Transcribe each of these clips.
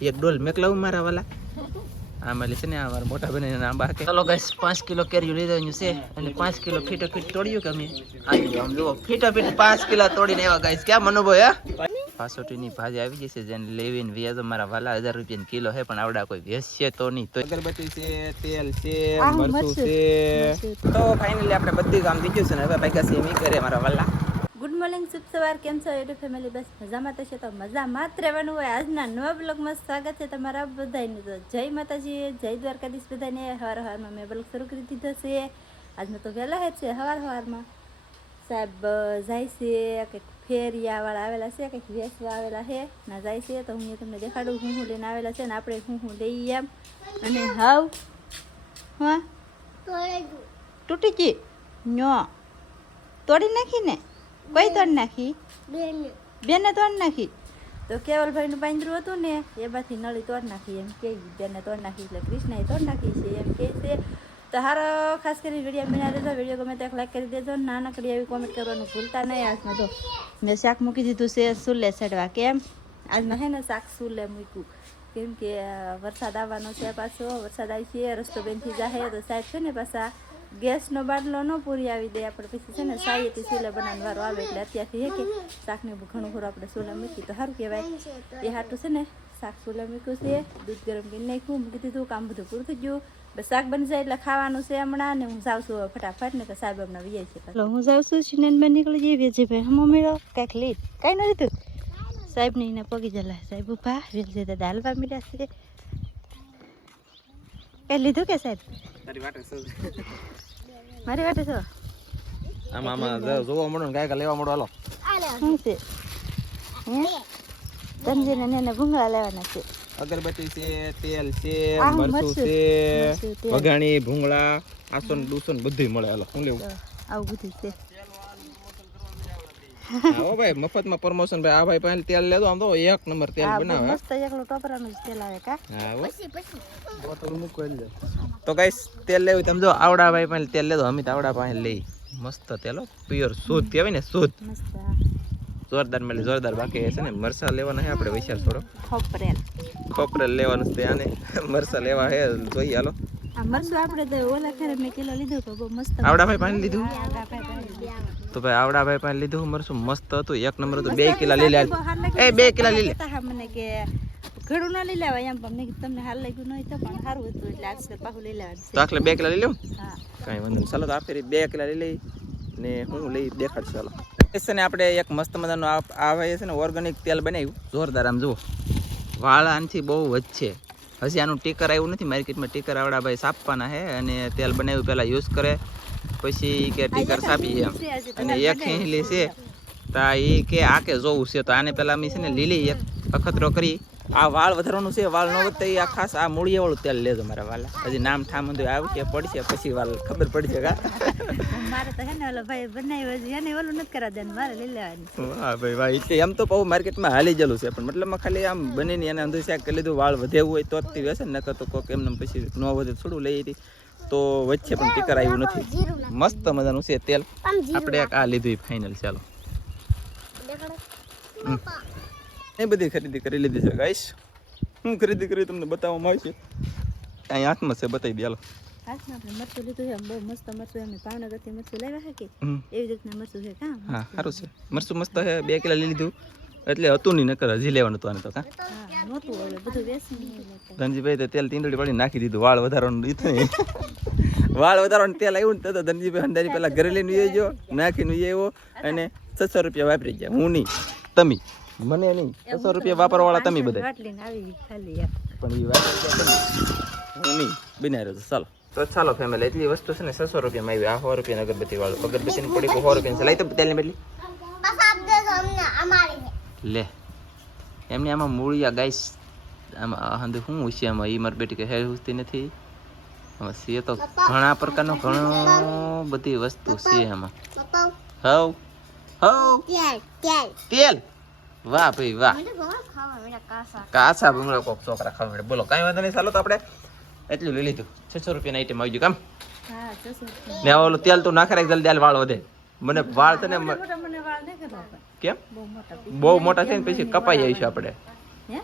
એક ડોલ મેકલાવું મારા વાલા. આમાં લે છે ને આ મોટા બને આંબા કે. ચલો ગાઈસ પાંચ કિલો કેરીયું લીધું છે અને પાંચ કિલો ફીટો ફીટ તોડ્યું કે અમે. આવી આમ જુઓ ફીટો ફીટ પાંચ કિલો તોડીને આવ્યા ગાઈસ ક્યાં અનુભવ હે? પાસોટીની ભાજી આવી જશે જેને લેવીને વ્યાજો મારા વાલા હજાર રૂપિયા કિલો હે પણ આવડા કોઈ વેચશે તો નહીં. તો અગરબત્તી છે તેલ છે મરચું. છે. તો ફાઇનલી આપણે બધું કામ થઈ ગયું છે ને હવે ભાઈ છે એમ કરે મારા વાલા. ગુડ મોર્નિંગ શુભ સવાર કેમ છો યુટ્યુબ ફેમિલી બસ મજામાં તો છે. તો મજામાં જ રહેવાનું હોય. આજના નવા બ્લોગમાં સ્વાગત છે તમારા બધાને. તો જય માતાજી જય દ્વારકાધીશ બધાને. હવાર હવારમાં મેં બ્લોગ શરૂ કરી દીધો છે. આજનો તો વહેલા જ છે હવાર હવારમાં. સાહેબ જાય છે કંઈક ફેરિયાવાળા આવેલા છે કંઈક વેચવા આવેલા છે. ના જાય છે તો હું તમને દેખાડું. હું હું લઈને આવેલા છે ને આપણે હું હું લઈ એમ. અને હાવ હા. તૂટી ગઈ. નો તોડી નાખી ને. કોઈ તોડી નાખી? બેને. તોડી નાખી? તો કેવલભાઈનું પાંદરું હતું ને એમાંથી નળી તોડ નાખી એમ કે બેને તોડ નાખી એટલે કૃષ્ણએ તોડ નાખી છે એમ કે છે. તો હારો ખાસ કરી વીડિયો બના દેજો વીડિયો ગમે તો લાઈક કરી દેજો નાનકડી એવી કોમેન્ટ કરવાનું ભૂલતા નહીં. આજમાં જો મેં શાક મૂકી દીધું છે સુલે ચડવા કેમ? આજમાં હે ને શાક સુલે મૂક્યું. કેમ કે વરસાદ આવવાનો છે પાછો વરસાદ આવી છે રસ્તો બેનથી જાહે તો સાહેબ છે ને પાછા ગેસનો બાટલો ન પૂરી આવી દે. આપણે પછી છે ને સાઈએથી સુલે બનાવવાનો વારો આવે એટલે અત્યારથી હે કે શાકને ઘણું ખરું આપણે સુલે મૂકી તો સારું કહેવાય. એ હાટું છે ને શાક સુલે મૂક્યું છે. દૂધ ગરમ કરી નાખ્યું. મૂકી દીધું. કામ બધું પૂરું થઈ ગયું. બસ શાક બની જાય એટલે ખાવાનું છે હમણાં ને હું જાઉં છું ફટાફટ. ને તો સાહેબ હમણાં વીએ છે હું જાઉં છું સિનેન નીકળી જઈએ. વેજીભાઈ હમ મેળો. કાંઈક લઈ કાંઈ ન લીધું? સાહેબ ને એને પગી જલા. સાહેબ ઊભા વેલજે દાદા હાલવા મળ્યા છે. કાંઈ લીધું કે સાહેબ? તારી વાટે શું? મારી વાટે છો આમાં આમાં જોવા મળો ને ગાયકા લેવા મળો હાલો. શું છે? ધનજીને ને ભૂંગળા લેવાના છે. અગરબત્તી છે તેલ છે મરચું. છે વઘાણી ભૂંગળા આસન દૂસન બધું મળે હાલો. શું લેવું? આવું બધું છે. હા ભાઈ મફતમાં પ્રમોશન ભાઈ. આ ભાઈ પાસે તેલ લેતો આમ તો એક નંબર તેલ બનાવે મસ્ત એકલો ટોપરાનું તેલ આવે કા? હા હો. તો ગાઈસ તેલ લેવું તમે જો આવડા ભાઈ પાસે તેલ લેતો અમિત આવડા પાસે લઈ. મસ્ત તેલ પ્યોર શુદ્ધ કહેવાય ને શુદ્ધ. જોરદાર મળે જોરદાર બાકી છે ને મરસા લેવાના છે આપણે વૈશાલ થોડો ખોપરેલ. ખોપરેલ લેવાનું છે આને. મરસા લેવા હે જોઈએ હાલો. આ મરચું આપણે તો ઓલા ખેરે મેં કિલો લીધું તો બહુ આવડા ભાઈ પાસે લીધું મરસું મસ્ત હતું. એક નંબર હતું બે કિલા લીલા. એ બે કિલા લઈ ઘણું ના લઈ લેવાય એમ પણ તમને હાલ લાગ્યું નહીં તો પણ સારું હતું એટલે આજકાલ પાછું લઈ લેવાનું તો આખલે બે કિલા લઈ લેવું હા. કાંઈ વાંધો નહીં. ચાલો તો આ ફેરી બે કિલા લઈ લઈ ને હું લઈ દેખાડ ચાલો. છે ને આપણે એક મસ્ત મજાનું આ આ છે ને ઓર્ગેનિક તેલ બનાવ્યું. જોરદાર આમ જુઓ. વાળ આનથી બહુ વધશે. હજી આનું ટીકર આવ્યું નથી માર્કેટમાં ટીકર આવડા ભાઈ સાપવાના છે અને તેલ બનાવ્યું પહેલાં યુઝ કરે પછી કે ટીકર સાપી એમ. અને એક હિંહલી છે તા એ કે આ કે જોવું છે. તો આને પહેલાં અમે છે ને લીલી એક અખતરો કરી આ વાળ વધારવાનું છે વાળ ન વધતા એ આ ખાસ આ મૂળિયાવાળું તેલ લેજો મારા વાલા. હજી નામ ઠામ બધું આવશે પડશે પછી વાળ ખબર પડશે કા. મારે તો હે ને ઓલો ભાઈ બનાવ્યો છે એને ઓલું નથી કરા દેવાનું મારે લઈ લેવાની. વાહ ભાઈ વાહ એટલે એમ તો બહુ માર્કેટમાં હાલી ગયેલું છે પણ મતલબમાં ખાલી આમ બનીને એને અંદર શાક કરી લીધું વાળ વધેવું હોય તો જ તે વેસે ને નકર તો કોક એમને પછી ન વધે થોડું લઈ હતી. તો વચ્ચે પણ ટીકર આવ્યું નથી. મસ્ત મજાનું છે તેલ. આપણે આ લીધું ફાઇનલ ચાલો. એ બધી ખરીદી કરી લીધી છે ગાઈશ હું ખરીદી કરી તમને બતાવવામાં આવશે અહીં હાથમાં છે બતાવી દે હાલો. હાથમાં આપણે મરચું લીધું છે બહુ મસ્ત મરચું એમ ભાવનગરથી મરચું લેવા છે કે? એવી રીતના મરચું છે કાં? હા સારું છે. મરચું મસ્ત છે બે કિલો લઈ લીધું. એટલે હતું નહીં નકર હજી લેવાનું હતું આને તો કાં? નહોતું ઓલું બધું વેસી ધનજીભાઈ તો તેલ તીંડોળી પાડી નાખી દીધું વાળ વધારવાનું દીધું નહીં. વાળ વધારવાનું તેલ આવ્યું ને તો ધનજીભાઈ અંદાજી પહેલાં ઘરે લઈને ગયો નાખીને આવ્યો અને છસો રૂપિયા વાપરી ગયા. હું નહીં તમે. મને નહીં. છસો રૂપિયા વાપરવાળા તમે બધા પણ એ વાત હું નહીં. બિના રહ્યો ચાલો. તો ચાલો ફેમિલી એટલી વસ્તુ છે ને છસો રૂપિયામાં આવી. આ સો રૂપિયા અગરબત્તી વાળું. અગરબત્તીની પડી સો રૂપિયા લઈ તો તેલની બદલી. લે. એમને આમાં મૂળિયા ગાઈસ આમાં હંદે શું હોય છે આમાં? એ મારી બેટી કે હેર હુસતી નથી. આમાં છે તો ઘણા પ્રકારનો ઘણો બધી વસ્તુ છે આમાં. હવ. હવ. તેલ. વાહ ભાઈ વાહ. કાસા. ભૂંગળા કોક છોકરા ખાવા મળે. બોલો કાંઈ વાંધો નહીં ચાલો તો આપણે એટલું લઈ લીધું. છસો રૂપિયાની આઈટમ આવી ગયું કામ? ને ઓલું તેલ તો નાખે રાખ જલ્દી હાલ વાળ વધે. મને વાળ છે ને મ- મોટા મને વાળ નહીં કરવા કેમ? બહુ મોટા છે ને પછી કપાઈ જઈશું આપણે. હે?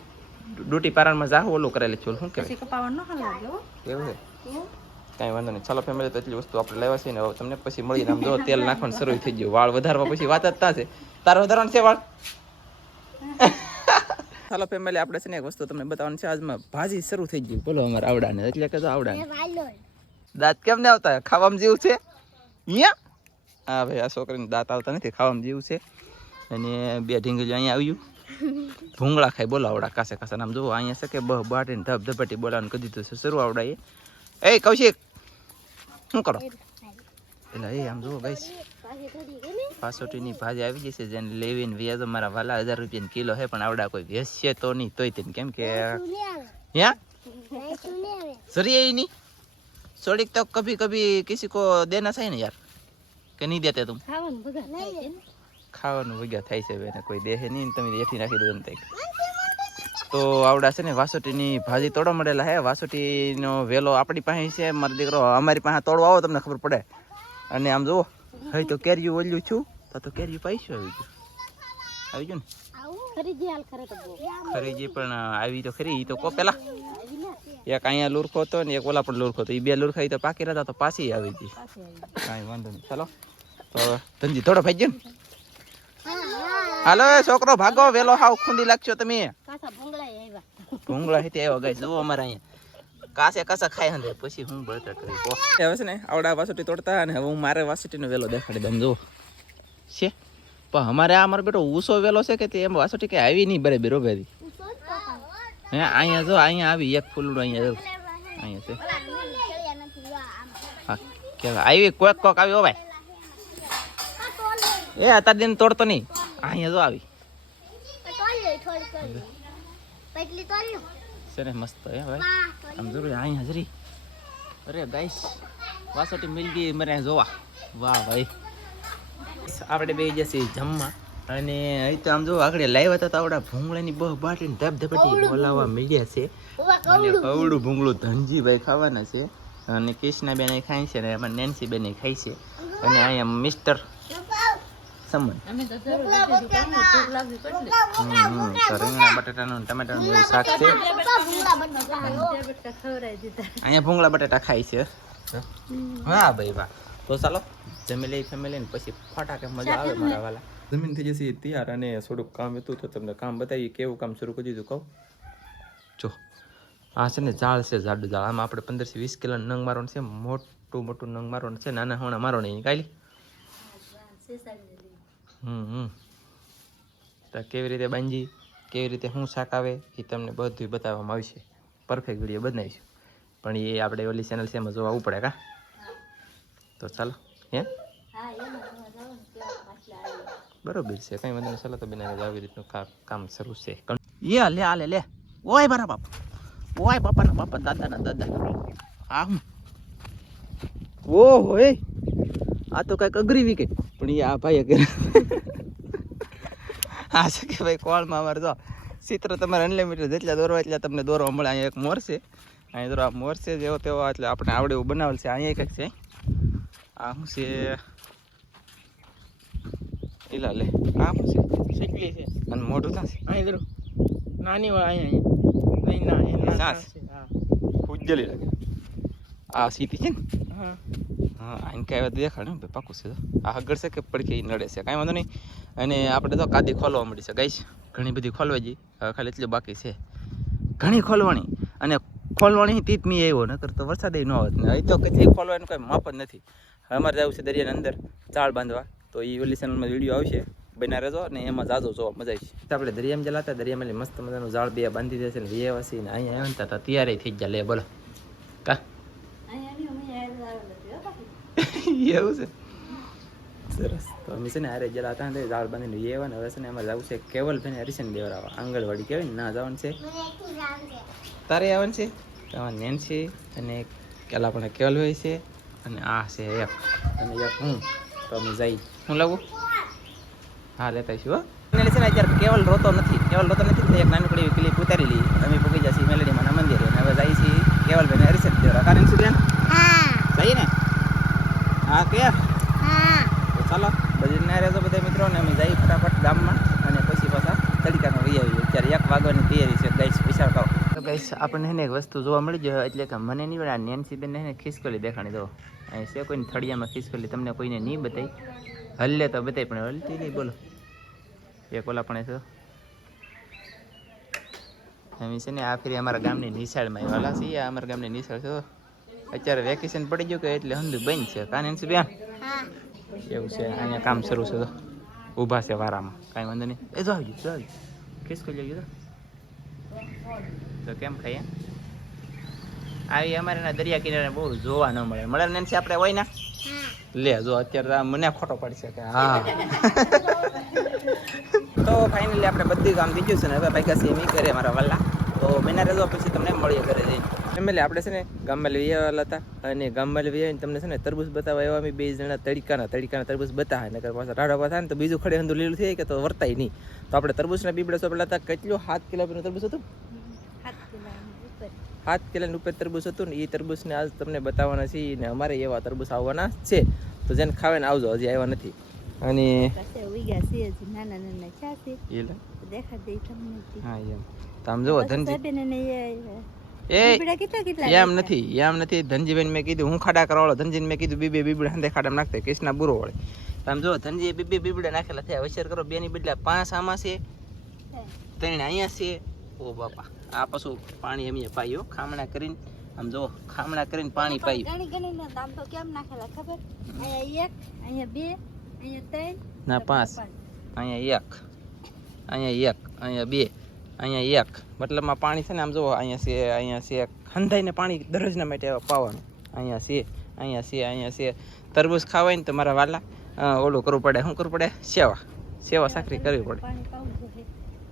ડ્યુટી પારામાં જાહું ઓલું કરેલી છું શું કહેવાય? એવું છે? કાંઈ વાંધો નહીં. ચાલો ફેમિલી તો એટલી વસ્તુ આપણે લેવા છે ને તમને પછી મળીને આમ જો તેલ નાખવાનું શરૂ થઈ ગયું. વાળ વધારવા પછી વાત જ તા છે તારે વધારવાનું છે વાળ? ચાલો ફેમિલી આપણે છે ને એક વસ્તુ તમને બતાવવાની છે. આજમાં ભાજી શરૂ થઈ ગઈ. બોલો અમારા આવડાને. એટલે કે આવડાને. દાંત કેમ ને આવતા? ખાવામાં જીવ છે? અહીંયા હા ભાઈ આ છોકરીને દાંત આવતા નથી ખાવામાં જીવ છે. અને બે ઢીંગલી અહીંયા આવ્યું ભૂંગળા ખાઈ બોલો આવડા કાસે કાસે. આમ જુઓ અહીંયા છે કે બહ બાટીને ધબ ધપાટી બોલાવાનું કદી દીધું છે શરૂ આવડાએ એ કૌશિક શું કરો? એટલે એ આમ જુઓ ગાઈશ પાસોટીની ભાજી આવી જશે જેને લેવીને વ્યાજ મારા વાલા હજાર રૂપિયા કિલો હે પણ આવડા કોઈ વેચશે તો નહીં, તોય તેને કેમ કે યા સરી નહીં થોડીક તો કભી કભી કિસી કો દેના થાય ને યાર, કે નહીં દેતે તું? ખાવાનું વગા થાય છે બેને કોઈ દેહે નહીં તમે એઠી નાખી દો એમ તો આવડા છે ને, વાસોટીની ભાજી તોડવા મળેલા હે, વાસોટીનો વેલો આપણી પાસે છે, મારો દીકરો અમારી પાસે તોડવા આવો, તમને ખબર પડે. અને આમ જુઓ, હઈ તો કેરીયું ઓલ્યું છું. તો તો કેરી પૈસો આવી ગયો. આવી ગયો ને? ખરીદી હાલ ખરે તો બહુ. ખરીજી પણ આવી તો ખરી ઈ તો કો પેલા. એક અહીંયા લુરખો હતો ને એક ઓલા પણ લુરખો હતો. એ બે લુરખા તો પાકી રહેતા તો પાછી આવી હતી કાંઈ વાંધો નહીં. ચાલો તો ધનજી થોડો ભાઈ ગયો હાલો એ છોકરો ભાગો વેલો હાવ ખૂંદી લાગશો તમે. ભૂંગળા આવ્યા હેતી આવ્યો ગાઈસ જુઓ અમારે અહીંયા. કાસે કાસા ખાય હંદે પછી હું બળતર કરી હવે છે ને આવડા વાસુટી તોડતા અને હવે હું મારે વાસુટીનો વેલો દેખાડી દઉં. જુઓ. છે? પણ અમારે આ મારો બેટો ઉસો વેલો છે કે તે એમ વાસોટી કે આવી નહીં બરાબર રોબેરી હે, અહીંયા જો, અહીંયા આવી, એક ફૂલડું અહીંયા જો. અહીંયા છે. હા કે આવી, કોક કોક આવી, હો ભાઈ. એ, અત્યાર દિન તોડતો નહીં. અહીંયા જો આવી. સરે મસ્ત, હે ભાઈ. આમ જરૂર અહીંયા હાજરી. અરે ગાઈશ વાસોટી મિલ ગઈ મરે જોવા. વાહ, ભાઈ. આપણે બે જશે જમવા. અને અહીં તો આમ જો આગળ લાવ્યા હતા તો આવડા ભૂંગળાની બહુ બાટીને ધબ ધપટી બોલાવવા મળ્યા છે. અને કવડું ભૂંગળું? ધનજીભાઈ ખાવાના છે. અને કૃષ્ણાબેન ખાય છે અને એમાં નેન્સીબેન ખાય છે. અને અહીંયા મિસ્ટર સમન. રીંગણા બટાટાનું ટમેટાનું શાક છે. અહીંયા ભૂંગળા બટાટા ખાય છે. હા ભાઈ વાહ. તો ચાલો જમી લઈ ફેમિલી ને પછી ફટાકે મજા આવે મારા વાલા. જમીન થઈ જશે તૈયાર અને થોડુંક કામ હતું તો તમને કામ બતાવીએ કેવું કામ શરૂ કરી દીધું કહું. જો આ છે ને ઝાડ છે ઝાડું ઝાડ. આમાં આપણે પંદરથી વીસ કિલો નંગ મારવાનું છે મોટું મોટું નંગ મારવાનું છે નાના હોણા મારો નહીં કાલી હમ હમ. તો કેવી રીતે બાંધી કેવી રીતે શું શાક આવે એ તમને બધું બતાવવામાં આવશે. પરફેક્ટ વીડિયો બનાવીશું. પણ એ આપણે ઓલી ચેનલ છે એમાં જોવા પડે કા? તો ચાલો હે? હા બરોબર છે કઈ વાંધો નહીં ચાલો તો બનાવી આવી રીતનું કામ શરૂ છે. યે લે આ લે લે. ઓય મારા બાપ. ઓય બાપાના બાપા દાદાના દાદા. આમ. ઓ હોય. આ તો કંઈક અઘરી વિકેટ પણ એ આ ભાઈ અઘરી આ છે કે ભાઈ કોળમાં અમારે તો ચિત્ર તમારે અનલિમિટેડ જેટલા દોરવા એટલા તમને દોરવા મળે. અહીંયા એક મોર છે. અહીંયા દોરવા મોર છે જેવો તેવો એટલે આપણે આવડે એવું બનાવેલ છે. અહીંયા કંઈક છે. આ શું છે એલા લે આ શું છે શીખલી છે અને મોઢું છે અહીં જરો નાની હોય અહીંયા અહીંયા નહીં ના એના સાસ. ઉજ્જલી લાગે આ સીટી છે ને હા હા આને કાંઈ વાત દેખાડે ને ભાઈ પાકું છે તો. આ હગર છે કે પડખે ઈ નડે છે કાંઈ વાંધો નહીં અને આપણે તો કાદી ખોલવા મળી છે ગાઈશ ઘણી બધી ખોલવા જઈ હવે ખાલી એટલી બાકી છે ઘણી ખોલવાની અને ખોલવાની તીત મી આવ્યો નકર તો વરસાદ ન આવત ને અહીં તો કચરી ખોલવાનું કોઈ માપ જ નથી અમારે જવું છે દરિયાની અંદર ચાળ બાંધવા. તો એ ઓલી ચેનલમાં વીડિયો આવશે. બના રહેજો ને એમાં જાજો જો મજા આવી તો આપણે દરિયામાં જલાતા દરિયામાં એટલે મસ્ત મજાનું ઝાડ બે બાંધી દેશે ને વ્યવસી ને અહીંયા આવ્યા હતા ત્યારે થઈ ગયા. લે બોલો. કા? એવું છે? સરસ. તો અમે છે ને હારે જરા હતા ને ઝાડ બાંધીને લઈ આવ્યા ને હવે છે ને અમારે જવું છે કેવલભાઈને હરિશન દેવરાવા. આંગણવાડી કહેવાય ને, ના જવાનું છે. તારે આવવાનું છે? તમારે નેન છે અને પેલા પણ કેવલભાઈ છે. અને આ છે એક. અને એક હું, તો અમે જઈ. હું લાવું? હા, લેતા છું હો. એને છે ને અત્યારે કેવલ રોતો નથી. કેવલ રોતો નથી એક નાનકડી એવી ક્લિપ ઉતારી લઈ. અમે પૂગી જઈએ મેલેડીમાં મંદિરે. અને હવે જઈએ છીએ કેવલભાઈને હરિશન દેવરા. કારણ શું બેન જઈએ ને? હા, કે? ચાલો બધી ના રહેજો બધા મિત્રો ને અમે જઈ ફટાફટ ગામમાં. અને પછી પાછા તડકાનો વહી આવીએ. અત્યારે એક વાગવાની તૈયારી છે, ગાઈસ કઈશ આપણને એને એક વસ્તુ જોવા મળી જાય એટલે કે મને નહીં પણ આ નેન્સી બેન ને ખિસકોલી દેખાણી દો. અહીં છે કોઈને થળિયામાં ખિસકોલી તમને કોઈને નહીં બતાવી હલ્લે તો બતાવી પણ હલતી નહીં બોલો. એક ઓલા પણ છે. એમ છે ને આ ફેરી અમારા ગામની નિશાળમાં આવેલા છીએ. આ અમારા ગામની નિશાળ છો અત્યારે વેકેશન પડી ગયું કે એટલે હંધુ બંધ છે. કાને છે બેન એવું છે અહીંયા કામ શરૂ છે તો ઊભા છે વારામાં. કાંઈ વાંધો નહીં. એ જો આવજો જો આવજો ખિસકોલી આવી તો તો કેમ ખાઈએ આવી અમારે દરિયા કિનારે બહુ જોવા ન મળે. મળે ને આપણે હોય ને? લે જો અત્યારે મને ખોટો પડશે કે હા. તો ફાઇનલી આપણે બધું કામ બીજું છે ને હવે ભાઈ કાસી એમ કરે મારા વાલા. તો મહિના રહેજો પછી તમને મળીએ ઘરે જઈને. ફેમિલી આપણે છે ને ગામમાં લઈ આવેલા હતા અને ગામમાં લઈ આવીને તમને છે ને તરબૂચ બતાવવા એવા અમે બે જણા તડકાના તડકાના તરબૂચ બતાવે. નકર પાછા રાડો થાય ને તો બીજું ખડે હંધું લીલું થઈ કે તો વર્તાય નહીં. તો આપણે તરબૂચના બીબડા સોંપેલા હતા. કેટલું? સાત કિલો તરબૂચ હતું? સાત કિલોની ઉપર તરબૂચ હતું ને એ તરબૂચને આજ તમને બતાવવાના છે ને અમારે એવા તરબૂચ આવવાના છે. તો જેને ખાવે ને આવજો હજી આવ્યા નથી. અને આમ એમ નથી એમ નથી. ધનજીબેન મેં કીધું હું ખાડા કરવાળો ધનજીને મેં કીધું બીબે બીબડા હંદે ખાડા નાખતા કૃષ્ણા બુરો વળે. આમ જો ધનજીએ બીબે બીબડા નાખેલા થયા. હોશિયાર કરો બેની બદલા પાંચ આમાં છે ત્રણ અહીંયા છે. ઓ બાપા. આ પાછું પાણી એમ પાયો ખામણા કરીને આમ જો ખામણા કરીને પાણી પાયું ગણી ગણી ને દામ તો કેમ નાખેલા ખબર? અહીંયા એક અહીંયા બે અહીંયા ત્રણ ના પાંચ. અહીંયા એક અહીંયા એક અહીંયા બે અહીંયા એક. મતલબમાં પાણી છે ને આમ જુઓ અહીંયા છે અહીંયા છે. ખંધાઈને પાણી દરરોજના માટે પાવાનું. અહીંયા છે અહીંયા છે અહીંયા છે. તરબૂચ ખાવાય ને તો મારા વાલા ઓલું કરવું પડે. શું કરવું પડે? સેવા. સેવા સાકરી કરવી પડે.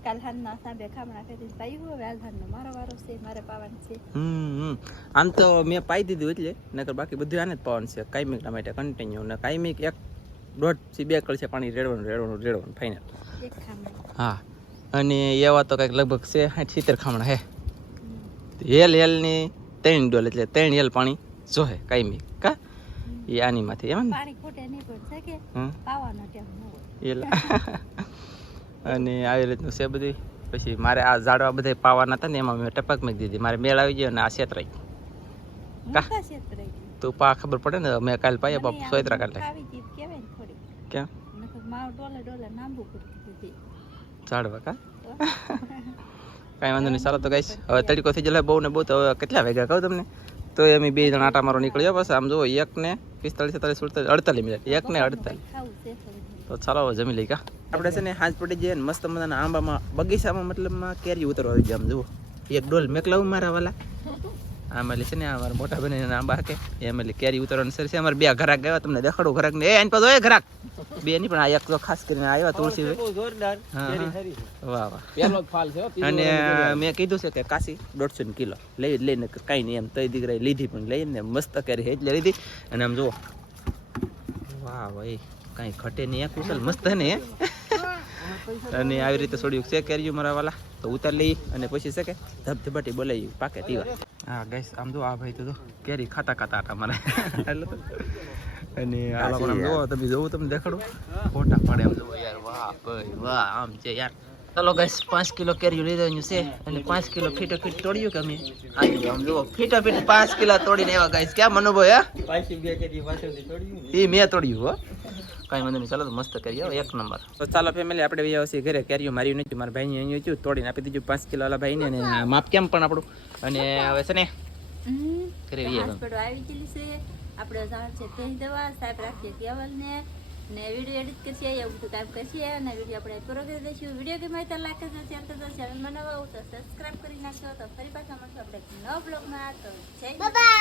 કાલ હાલના સાંભે ખામણા કરીને પાયું હવે આજ હાલનો મારો વારો છે મારે પાવાનું છે. હમ હમ. આમ તો મેં પાઈ દીધું એટલે નકર બાકી બધું આને જ પાવાનું છે કાયમિક માટે કન્ટિન્યુ ને કાયમિક એક દોઢથી બે કળશે પાણી રેડવાનું રેડવાનું રેડવાનું ફાઇનલ હા. અને એવા તો કંઈક લગભગ છે સાઠ સિત્તેર ખામણા હે. હેલ હેલની ત્રણ ડોલ એટલે ત્રણ હેલ પાણી જોહે કાયમિક. કા? એ આનીમાંથી એમ પાણી ખોટે નહીં પડશે કે પાવાનો ટેમ ન હોય. એટલે અને આવી રીતનું છે બધી પછી મારે આ ઝાડવા બધા પાવાના હતા ને એમાં મેં ટપક મૂકી દીધી. મારે મેળ આવી ગયો અને આ છેતરાઈ? તો પા ખબર પડે ને મેં કાલ પાયા બાપ સોયત્રા કરતી દીધી ઝાડવા કા? કાંઈ વાંધો નહીં ચાલો તો ગાઈશ હવે તડકો થઈ જાય બહુ ને બહુ તો હવે કેટલા વાગ્યા કહું તમને? તો એમ બે જણા આટા મારો નીકળ્યો બસ આમ જુઓ એક ને પિસ્તાળીસ સત્તાલીસ સુડતાલીસ અડતાલીસ મિનિટ એક ને અડતાલીસ. તો ચાલો હવે જમી લઈ કા? આપણે છે ને હાથ પડી જઈએ ને મસ્ત મજાના આંબામાં બગીચામાં મતલબમાં કેરી ઉતરવા આવી જાય આમ જુઓ. એક ડોલ મેકલાવું મારા વાલા. આમાં એટલે છે ને અમારા મારા મોટા બને આંબા હાકે. એમ એટલે કેરી ઉતરવાનું સર છે. અમારે બે ઘરાક ગયા તમને દેખાડું ઘરાક ને એ આની પાસે હોય ઘરાક. બે ની પણ આ એક તો ખાસ કરીને આવ્યા તુલસી. વાહ વાહ. અને મેં કીધું છે કે કાશી દોઢસો ની કિલો. લઈ લઈને કાંઈ નહીં એમ તય દીકરા લીધી પણ લઈને મસ્ત કરી એટલે લીધી. અને આમ જુઓ. વાહ ભાઈ. કાંઈ ઘટે નહીં કુશલ મસ્ત હે ને અને આવી રીતે છોડ્યું છે કેરીયું મારા વાલા. તો ઉતાર લઈ અને પછી શકે? ધબધબાટી બોલાવી પાકે તીવા હા ગઈસ આમ જો આ ભાઈ તો કેરી ખાતા ખાતા હતા મારે. અને આ લોકો આમ જોવો તમે જોવું તમને દેખાડું. ફોટા પાડે આમ જોવો યાર વાહ ભાઈ વાહ આમ છે યાર. ચાલો ગાઈસ પાંચ કિલો કેરીયું લીધું છે. અને પાંચ કિલો ફીટો ફીટ તોડ્યું કે અમે? આમ જુઓ ફીટો ફીટ પાંચ કિલો તોડીને આવ્યા ગાઈસ. કેમ અનુભવ હે. એ મેં તોડ્યું હો. કાંઈ વાંધો નહીં ચાલો તો મસ્ત કરી આવો એક નંબર. તો ચાલો ફેમિલી આપણે બી આવશે ઘરે કેરીઓ માર્યું નથી મારા ભાઈને અહીં હતું તોડીને આપી દીધું પાંચ કિલો વાળા ભાઈને અને માપ કેમ પણ આપણું? અને હવે છે ને ઘરે આવી ગયેલી છે. આપણે ઝાડ છે તે દવા સાહેબ રાખીએ કેવલ ને ને વીડિયો એડિટ કરશે એવું બધું કામ કરશે અને વીડિયો આપણે પૂરો કરી દઈશું. વીડિયો ગમે તો લાઈક કરજો શેર કરજો ચેનલમાં નવા તો સબસ્ક્રાઇબ કરી નાખજો. તો ફરી પાછા મળશું આપણે નવા બ્લોગમાં તો જય બાય